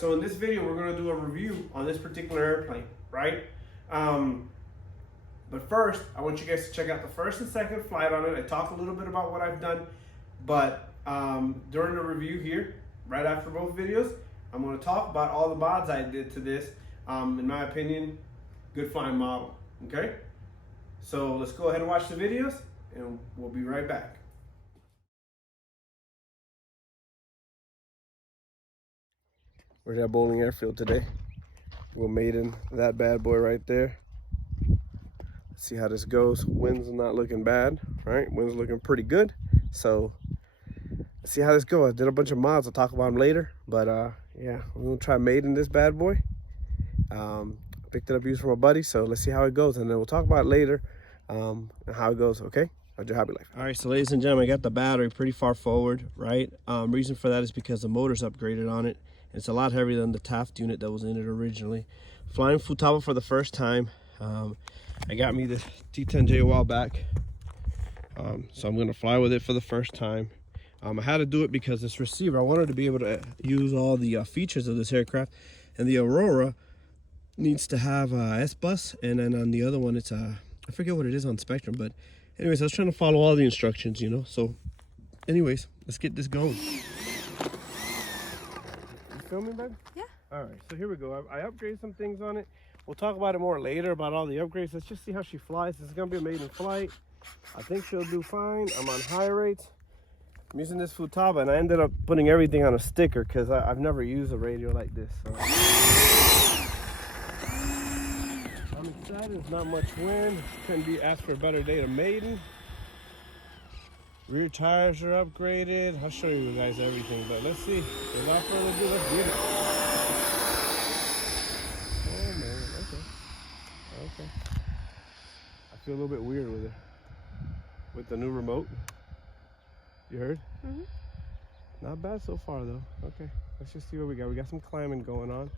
so in this video, we're gonna do a review on this particular airplane, right? But first, I want you guys to check out the first and second flight on it. I talk a little bit about what I've done, but during the review here, right after both videos, I'm gonna talk about all the mods I did to this. In my opinion, good flying model, okay? So let's go ahead and watch the videos, and we'll be right back. We're at Bolin Airfield today. We're Maiden, that bad boy right there. Let's see how this goes. Wind's not looking bad, right? Wind's looking pretty good. So let's see how this goes. I did a bunch of mods. I'll talk about them later. But yeah, we're gonna try Maiden this bad boy. Picked it up used from a buddy. So let's see how it goes, and then we'll talk about it later and how it goes. Okay? How's your hobby life? All right, so ladies and gentlemen, I got the battery pretty far forward, right? Reason for that is because the motor's upgraded on it. It's a lot heavier than the Taft unit that was in it originally. Flying Futaba for the first time. I got me the T10J a while back. So I'm gonna fly with it for the first time. I had to do it because this receiver, I wanted to be able to use all the features of this aircraft. And the Aurora needs to have S-Bus, and then on the other one, it's I forget what it is on Spectrum, but anyways, I was trying to follow all the instructions, you know. So anyways, let's get this going. Filming, babe? Yeah. All right, so here we go. I upgraded some things on it. We'll talk about it more later about all the upgrades. Let's just see how she flies. This is gonna be a maiden flight. I think she'll do fine. I'm on high rates. I'm using this Futaba, and I ended up putting everything on a sticker because I've never used a radio like this. So. I'm excited. There's not much wind. Couldn't be asked for a better day to maiden. Rear tires are upgraded. I'll show you guys everything, but let's see. Without further ado, let's get it. Oh man, okay. I feel a little bit weird with it. With the new remote. You heard? Mm-hmm. Not bad so far though. Okay, let's just see what we got. We got some climbing going on.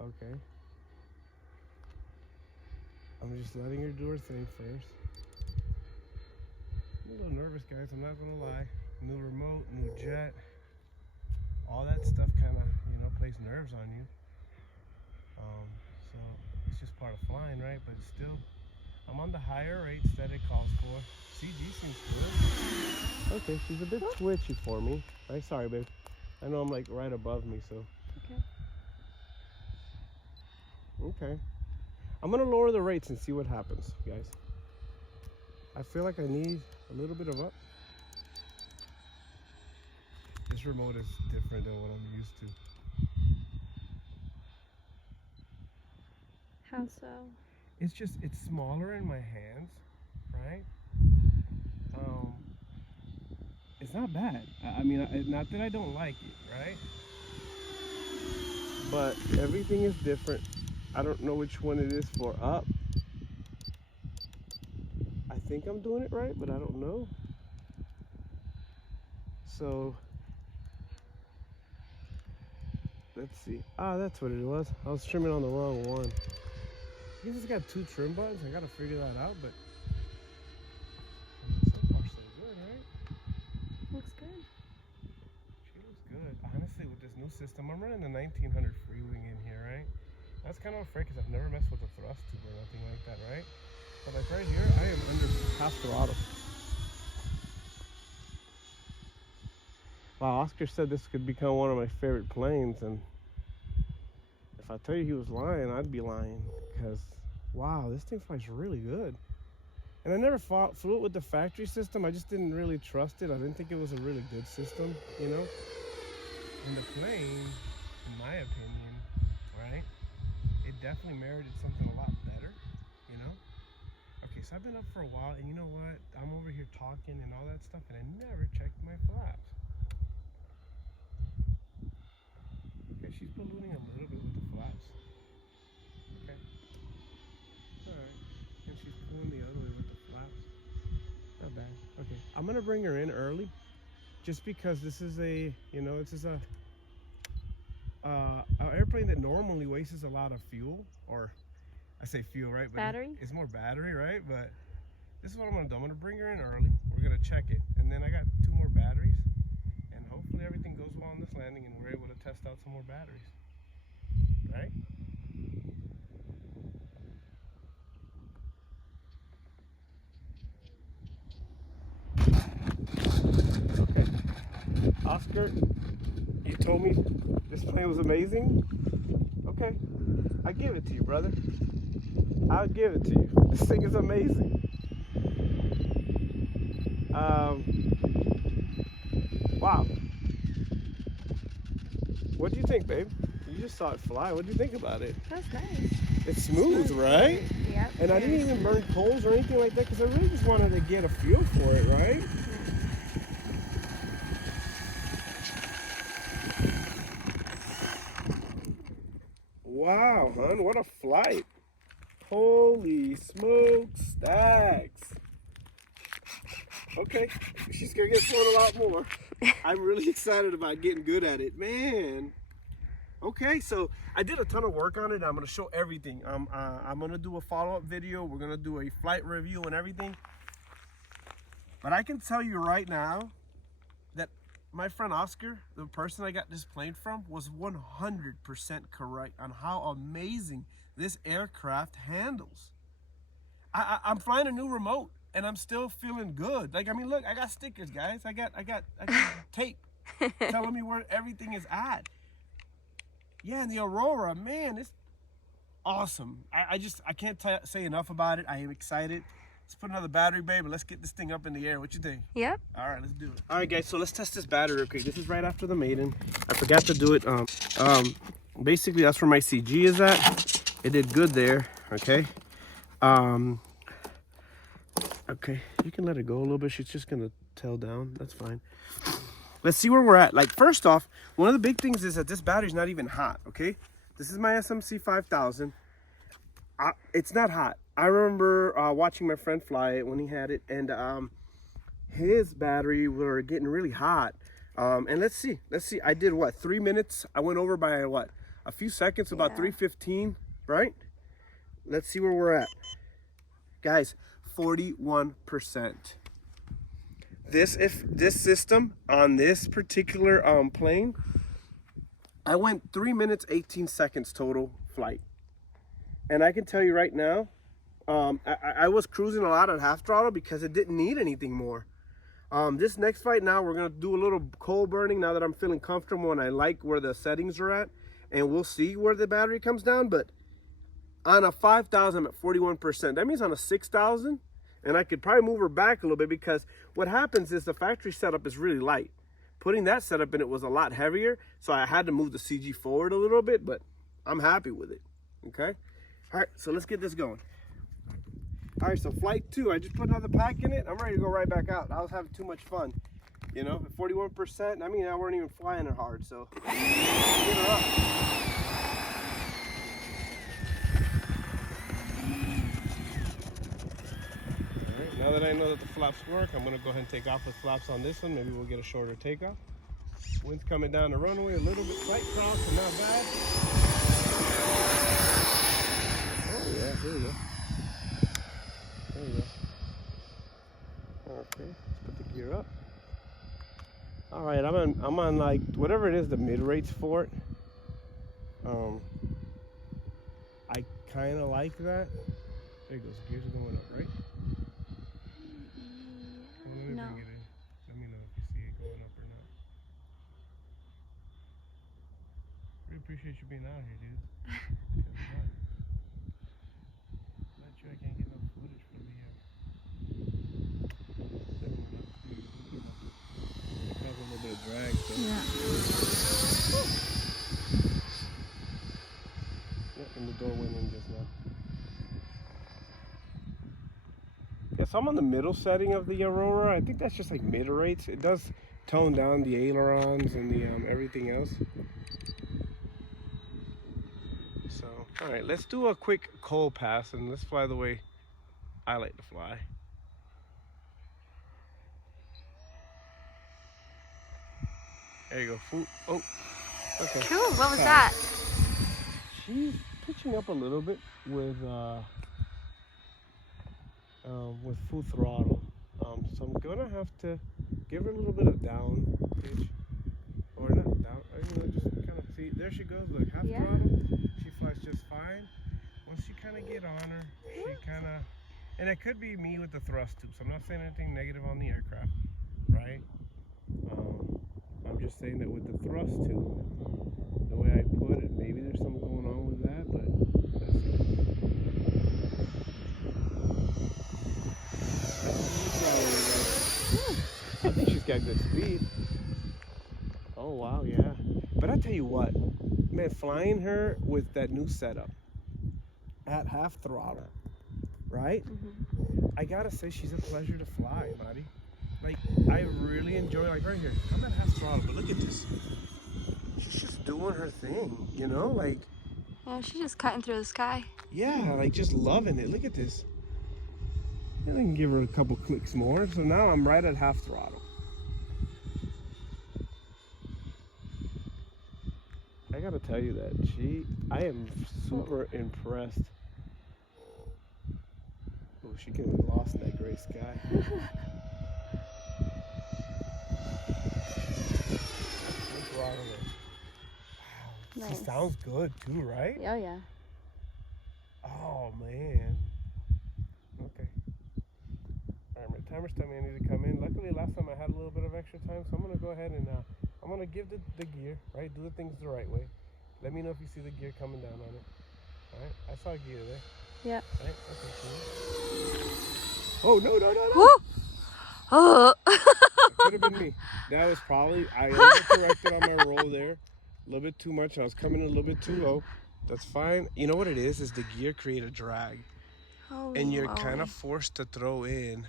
Okay. I'm just letting her do her thing first. I'm a little nervous, guys, I'm not gonna lie. New remote, new jet. All that stuff kind of, you know, plays nerves on you. So it's just part of flying, right? But still, I'm on the higher rates that it calls for. CG seems good. Okay, she's a bit twitchy for me. Right? Sorry, babe. I know I'm like right above me, so. Okay. I'm gonna lower the rates and see what happens, guys. I feel like I need a little bit of up. This remote is different than what I'm used to. How so? It's smaller in my hands, right? It's not bad. I mean, not that I don't like it, right? But everything is different. I don't know which one it is for up. I think I'm doing it right, but I don't know. So let's see. Ah, that's what it was. I was trimming on the wrong one. I guess it's got two trim buttons. I gotta figure that out, but so far so good, right? Looks good. She looks good. Honestly, with this new system, I'm running the 1900 free wing in here, right? That's kind of afraid because I've never messed with a thrust tube or nothing like that, right? But like right here, I am under half throttle. Wow, Oscar said this could become one of my favorite planes, and if I tell you he was lying, I'd be lying, because wow, this thing flies really good. And I never flew it with the factory system. I just didn't really trust it. I didn't think it was a really good system, you know? And the plane, in my opinion, right? It definitely merited something a lot better, you know? Okay, so I've been up for a while, and you know what? I'm over here talking and all that stuff, and I never checked my flaps. Okay, she's ballooning a little bit with the flaps. Okay. Alright. And she's pulling the other way with the flaps. Not bad. Okay. I'm gonna bring her in early. Just because this is a, you know, this is a an airplane that normally wastes a lot of fuel, or I say fuel, right? But battery? It's more battery, right? But this is what I'm gonna do. I'm gonna bring her in early. We're gonna check it, and then I got 2 more batteries. on this landing and we're able to test out some more batteries, right? Okay, Oscar, you told me this plane was amazing. Okay, I give it to you, brother. I'll give it to you. This thing is amazing. Wow. What do you think, babe? You just saw it fly. What do you think about it? That's nice. It's smooth, right? Yep. And I didn't even burn coals or anything like that because I really just wanted to get a feel for it, right? Wow, hon, what a flight. Holy smokestacks. Okay, she's gonna get flown a lot more. I'm really excited about getting good at it, man. Okay, so I did a ton of work on it. I'm gonna show everything. I'm gonna do a follow-up video. We're gonna do a flight review and everything. But I can tell you right now that my friend Oscar, the person I got this plane from, was 100% correct on how amazing this aircraft handles. I'm flying a new remote and I'm still feeling good. Like, I mean, look, I got stickers, guys. I got tape telling me where everything is at. Yeah, and the Aurora, man, it's awesome. I can't say enough about it. I am excited. Let's put another battery, babe, and let's get this thing up in the air. What you think? Yep. All right, let's do it. All right, guys, so let's test this battery real quick. This is right after the Maiden. I forgot to do it. Basically, that's where my CG is at. It did good there, okay? Okay, you can let it go a little bit. She's just gonna tail down. That's fine. Let's see where we're at. Like, first off, one of the big things is that this battery's not even hot, okay? This is my SMC 5000. It's not hot. I remember watching my friend fly it when he had it, and his battery were getting really hot. And let's see. I did what, 3 minutes? I went over by what, a few seconds, about 3:15, right? Let's see where we're at. Guys, 41%. This system on this particular plane, I went 3 minutes 18 seconds total flight, and I can tell you right now, I was cruising a lot at half throttle because it didn't need anything more. This next flight now, we're gonna do a little coal burning now that I'm feeling comfortable and I like where the settings are at, and we'll see where the battery comes down. But on a 5,000, I'm at 41%. That means on a 6,000, and I could probably move her back a little bit because what happens is the factory setup is really light. Putting that setup in it was a lot heavier, so I had to move the CG forward a little bit, but I'm happy with it, okay? All right, so let's get this going. All right, so flight 2, I just put another pack in it. I'm ready to go right back out. I was having too much fun, you know, at 41%. I mean, I weren't even flying it hard, so get her up. Now that I know that the flaps work, I'm gonna go ahead and take off with flaps on this one. Maybe we'll get a shorter takeoff. Wind's coming down the runway a little bit, slight cross, but not bad. Oh yeah, there you go. There you go. Okay, let's put the gear up. All right, I'm on like whatever it is the mid rates for it. I kind of like that. There it goes. Gears are going up, right? No. Let me know if you see it going up or not. Really appreciate you being out here, dude. Not sure I can't get enough footage from you. It has a little bit of drag, so. Yeah. Yep, and the door went in just now. Yeah, so I'm on the middle setting of the Aurora. I think that's just like mid rates. It does tone down the ailerons and the everything else. So, all right, let's do a quick coal pass and let's fly the way I like to fly. There you go. Oh, okay. Cool. What was that? She's pitching up a little bit with full throttle. So I'm gonna have to give her a little bit of down pitch, or not out. Just kind of see. There she goes. Look, half Yeah. throttle. She flies just fine. Once you kind of get on her, she kind of, and it could be me with the thrust tube. So I'm not saying anything negative on the aircraft, right? I'm just saying that with the thrust tube, the way I put it, maybe there's something going on with that, but let's see. I think she's got good speed. Oh wow, yeah. But I tell you what, man, flying her with that new setup at half throttle, right? I gotta say she's a pleasure to fly, Marty. Like, I really enjoy, like right here, I'm at half throttle, but look at this. She's just doing her thing, you know, like. Yeah, she's just cutting through the sky. Yeah, like just loving it. Look at this. And I can give her a couple clicks more. So now I'm right at half throttle. I gotta tell you that I am super impressed. Oh, she getting lost in that gray sky. Wow, Nice. she sounds good too, right? Oh yeah. Oh man. Okay. Alright, my timer's telling me I need to come in. Luckily last time I had a little bit of extra time, so I'm gonna go ahead and I'm gonna give the gear, right? Do the things the right way. Let me know if you see the gear coming down on it. Alright, I saw gear there. Yeah. Right? Okay, cool. Oh no. Woo! Oh. Could have been me. That was probably, I overcorrected on my roll there. A little bit too much. I was coming in a little bit too low. That's fine. You know what it is the gear create a drag. Holy And you're moly. kind of forced to throw in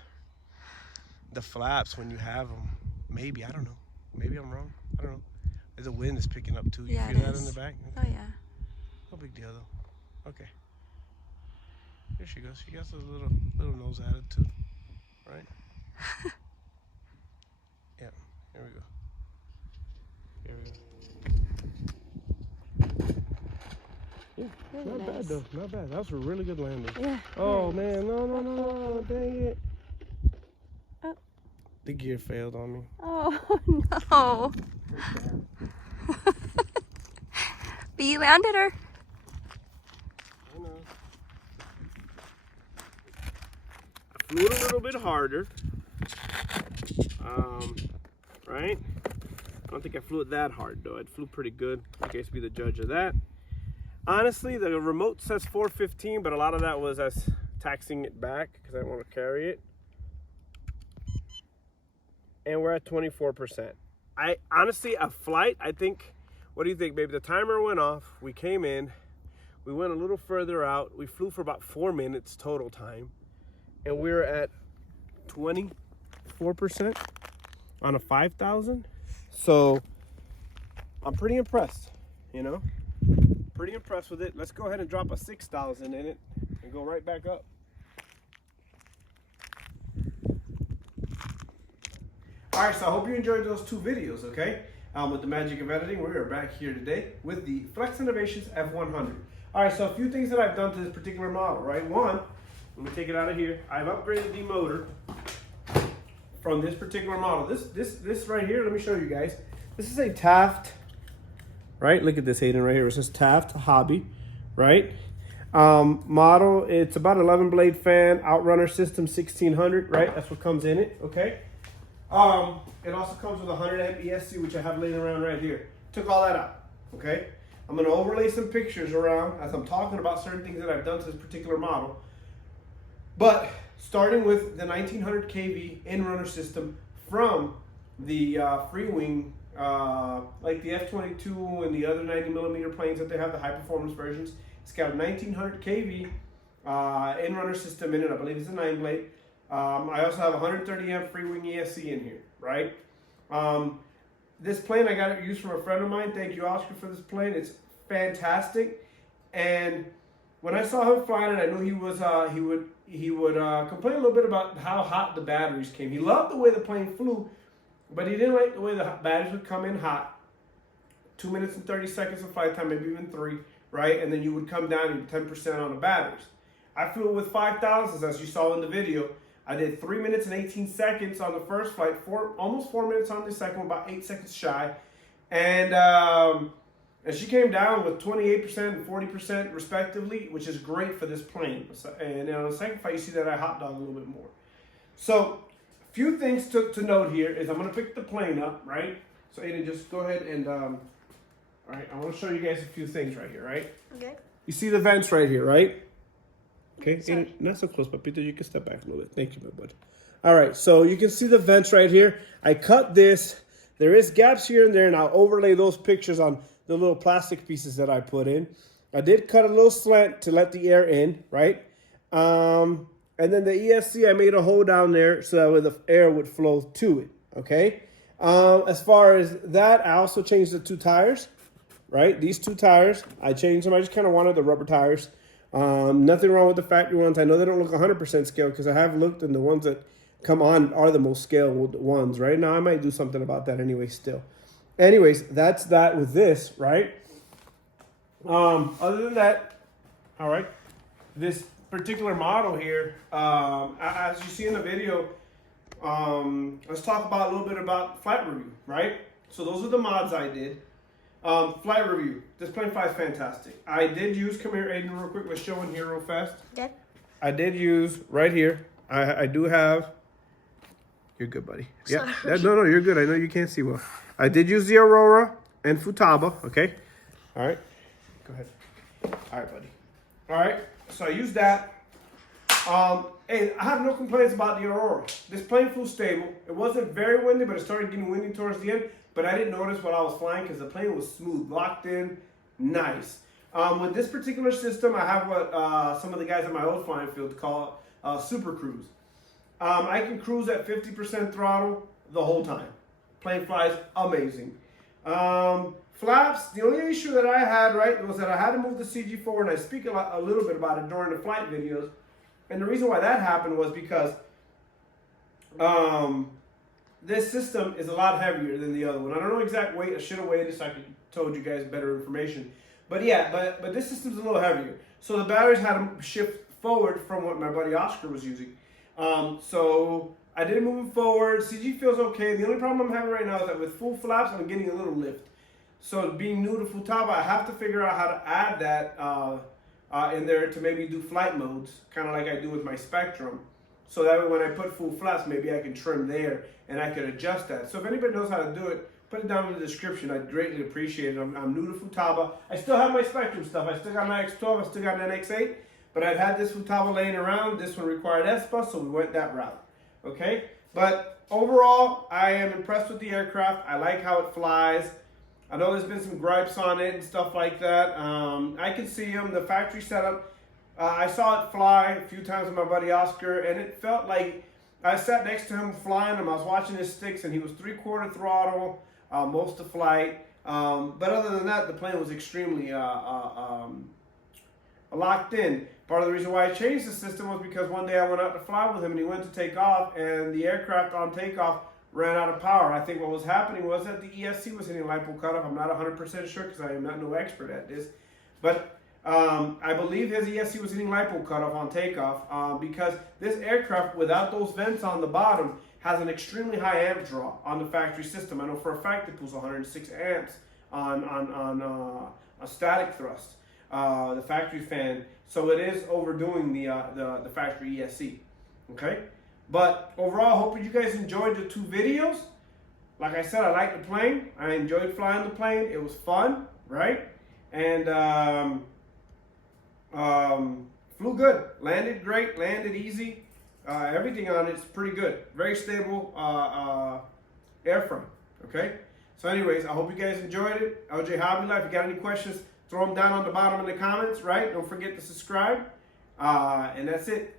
the flaps when you have them. Maybe, I don't know. Maybe I'm wrong. I don't know. The wind is picking up too. You Yeah, feel it that is. in the back? Oh yeah. No big deal though. Okay. Here she goes. She got a little nose attitude, right? Yeah. Here we go. Yeah, Really not nice. bad though. Not bad. That was a really good landing. Yeah. Oh man, no, dang it. Oh. The gear failed on me. Oh no. But you landed her. I know. I flew it a little bit harder. Right? I don't think I flew it that hard though. I flew pretty good. You guys be the judge of that. Honestly, the remote says 415, but a lot of that was us taxing it back because I didn't want to carry it. And we're at 24%. Honestly, a flight, I think, what do you think, baby? The timer went off. We came in. We went a little further out. We flew for about 4 minutes total time. And we're at 24% on a 5,000. So I'm pretty impressed, you know? Pretty impressed with it. Let's go ahead and drop a 6,000 in it and go right back up. All right, so I hope you enjoyed those 2 videos, okay? With the magic of editing, we are back here today with the Flex Innovations F100. All right, so a few things that I've done to this particular model, right? One, let me take it out of here. I've upgraded the motor from this particular model. This right here, let me show you guys. This is a Taft, right? Look at this, Hayden, right here. It says Taft Hobby, right? Model, it's about 11 blade fan, outrunner system 1600, right? That's what comes in it, okay? It also comes with a 100 amp ESC, which I have laying around right here. Took all that out, okay? I'm gonna overlay some pictures around as I'm talking about certain things that I've done to this particular model. But starting with the 1900 kV inrunner system from the free wing, like the F-22 and the other 90mm planes that they have, the high performance versions. It's got a 1900 kV inrunner system in it. I believe it's a 9 blade. I also have a 130 amp free wing ESC in here, right? This plane, I got it used from a friend of mine. Thank you, Oscar, for this plane. It's fantastic. And when I saw him flying it, I knew he was he would complain a little bit about how hot the batteries came. He loved the way the plane flew, but he didn't like the way the batteries would come in hot. 2 minutes and 30 seconds of flight time, maybe even 3, right? And then you would come down to 10% on the batteries. I flew with 5,000s, as you saw in the video. I did 3 minutes and 18 seconds on the first flight, almost 4 minutes on the second, about 8 seconds shy. And she came down with 28% and 40% respectively, which is great for this plane. And on the second flight, you see that I hot dog a little bit more. So, a few things to note here is I'm going to pick the plane up, right? So, Aiden, just go ahead and, all right, I want to show you guys a few things right here, right? Okay. You see the vents right here, right? Okay, Sorry. Aiden, not so close, but Peter, you can step back a little bit. Thank you, my bud. All right, so you can see the vents right here. I cut this. There is gaps here and there, and I'll overlay those pictures on the little plastic pieces that I put in. I did cut a little slant to let the air in, right? And then the ESC, I made a hole down there so that the air would flow to it, okay? As far as that, I also changed the 2 tires, right? These 2 tires, I changed them. I just kind of wanted the rubber tires. Nothing wrong with the factory ones. I know they don't look 100% scale because I have looked, and the ones that come on are the most scaled ones, right? Now, I might do something about that anyway still. Anyways, that's that with this, right? Other than that, all right, this particular model here, as you see in the video, let's talk about a little bit about flight review, right? So those are the mods I did. Flight review. This plane flies fantastic. I did use, come here, Aiden, real quick. Let's show in here real fast. Okay. I did use right here. I do have. You're good, buddy. Yeah. No, you're good. I know you can't see well. I did use the Aurora and Futaba. Okay. All right. Go ahead. All right, buddy. All right. So I used that. Hey, I have no complaints about the Aurora. This plane flew stable. It wasn't very windy, but it started getting windy towards the end. But I didn't notice while I was flying because the plane was smooth, locked in, nice. With this particular system, I have what some of the guys at my old flying field call Super Cruise. I can cruise at 50% throttle the whole time. Plane flies amazing. Flaps, the only issue that I had, right, was that I had to move the CG forward, and I speak a little bit about it during the flight videos. And the reason why that happened was because this system is a lot heavier than the other one. I don't know exact weight. I should have weighed it so I could told you guys better information. But yeah, but this system's a little heavier. So the batteries had to shift forward from what my buddy Oscar was using. So I did move them forward. CG feels okay. The only problem I'm having right now is that with full flaps, I'm getting a little lift. So being new to Futaba, I have to figure out how to add that in there to maybe do flight modes, kind of like I do with my Spectrum. So that way when I put full flaps, maybe I can trim there and I can adjust that. So if anybody knows how to do it, put it down in the description. I'd greatly appreciate it. I'm new to Futaba. I still have my Spectrum stuff. I still got my X12. I still got an NX8. But I've had this Futaba laying around. This one required S-Bus, so we went that route. Okay? But overall, I am impressed with the aircraft. I like how it flies. I know there's been some gripes on it and stuff like that. I can see them. The factory setup, I saw it fly a few times with my buddy Oscar, and it felt like I sat next to him flying him. I was watching his sticks, and he was 3/4 throttle most of flight. But other than that, the plane was extremely locked in. Part of the reason why I changed the system was because one day I went out to fly with him, and he went to take off, and the aircraft on takeoff ran out of power. I think what was happening was that the ESC was hitting LiPo cutoff. I'm not 100% sure because I am not no expert at this. But I believe his ESC was hitting LiPo cutoff on takeoff because this aircraft, without those vents on the bottom, has an extremely high amp draw on the factory system. I know for a fact it pulls 106 amps on a static thrust, the factory fan. So it is overdoing the factory ESC. Okay? But overall, I hope you guys enjoyed the 2 videos. Like I said, I like the plane. I enjoyed flying the plane. It was fun, right? And flew good. Landed great. Landed easy. Everything on it's pretty good. Very stable airframe. Okay? So anyways, I hope you guys enjoyed it. LJ Hobby Life. If you got any questions, throw them down on the bottom in the comments, right? Don't forget to subscribe. And that's it.